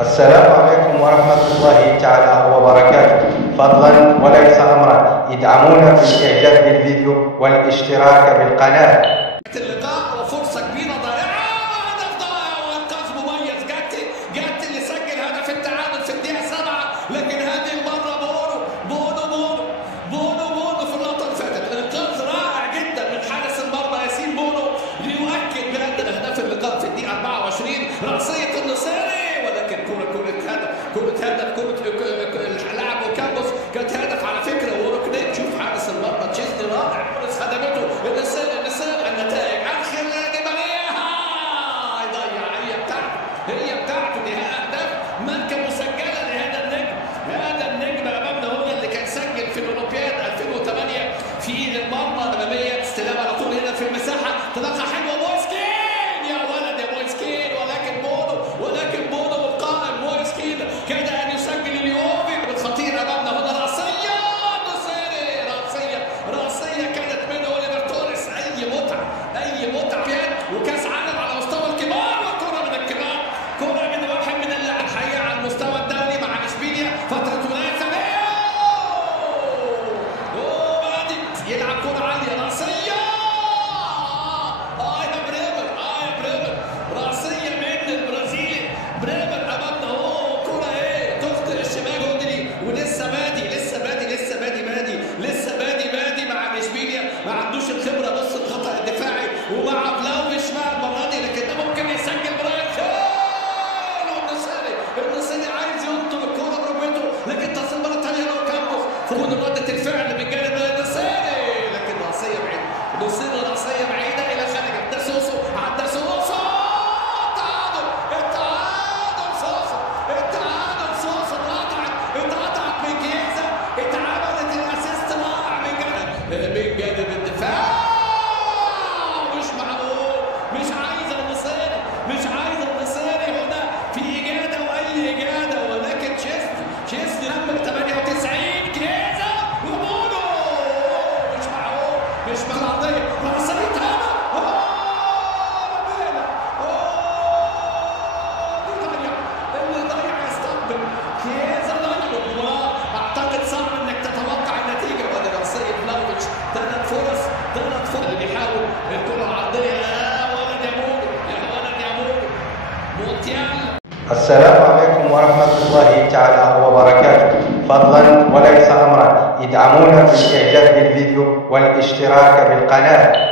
السلام عليكم ورحمة الله تعالى وبركاته. فضلا وليس أمرا، ادعمونا بالإعجاب بالفيديو والاشتراك بالقناة. اللقاء وفرصة كبيرة ضائعة، هدف ضائع وإنقاذ مميز. جت اللي سجل هدف التعادل في الدقيقة 7، لكن هذه المرة بونو في اللقطة اللي فاتت. إنقاذ رائع جدا من حارس المرمى ياسين بونو ليؤكد بأن هدف اللقاء في الدقيقة 24 رأسية النصيري، ولكن كرة هدف لاعب وكامبوس كانت هدف على فكرة وركنين. شوف حارس المرمى تشيزني رائع، خدمته النصيري. النتائج آخر دي ماريا يضيع. هي بتاعته دي أهداف ماركة مسجلة لهذا النجم. هذا النجم أمامنا هو اللي كان سجل في الأولمبياد 2008 في المرمى الأمامية. استلام على طول هنا في المساحة، تلقى حلوة مويسكين، يا ولد يا مويسكين. ولكن بونو القائم مويسكين كاد أن يسجل اليوفي بالخطير أمامنا هنا. رأسية نصيري، رأسية كانت من أوليفر توريس. أي متعة وكأس عالم على مستوى الكبار، وكرة من الكبار، كرة من واحد من اللاعب الحقيقة على المستوى الدولي مع إشبيليا. فترة ولاية ثانية، بادي يلعب كرة عالية. رأسية يا بريمر، رأسية من البرازيلي بريمر أمامنا. كرة تخطئ الشمال جودلي، ولسه بادي مع إشبيليا. ما عندوش الخبرة، بص الخطأ الدفاعي، ومع بلاوش مع المرة دي، لكن ده ممكن يسجل. براين النصيري عايز ينطر الكرة بركبته، لكن تصل مرة ثانية لو كامبوس تكون ردة الفعل من جانب النصيري، لكن رأسية بعيدة إلى خارج. عدى سوسو، التعادل سوسو اتقطعت من جيزة، اتعملت الاسيست رائع من جانب الدفاع. مش معقول، مش عايز النصيري هنا في إجادة وأي إجادة، ولكن تشيزني نمر 98 جيزة وبونو. مش معقول العرضية. رأسية اللي ضيع يستقبل كيزا. ضيع المباراة. أعتقد صعب إنك تتوقع النتيجة بعد رأسية بلاوفيتش. ثلاث فرص اللي بيحاول الكرة العرضية. يا ولد يا مونتيال. السلام عليكم ورحمة الله تعالى وبركاته. فضلا وليس أمرا، ادعمونا بالإعجاب بالفيديو والاشتراك بالقناة.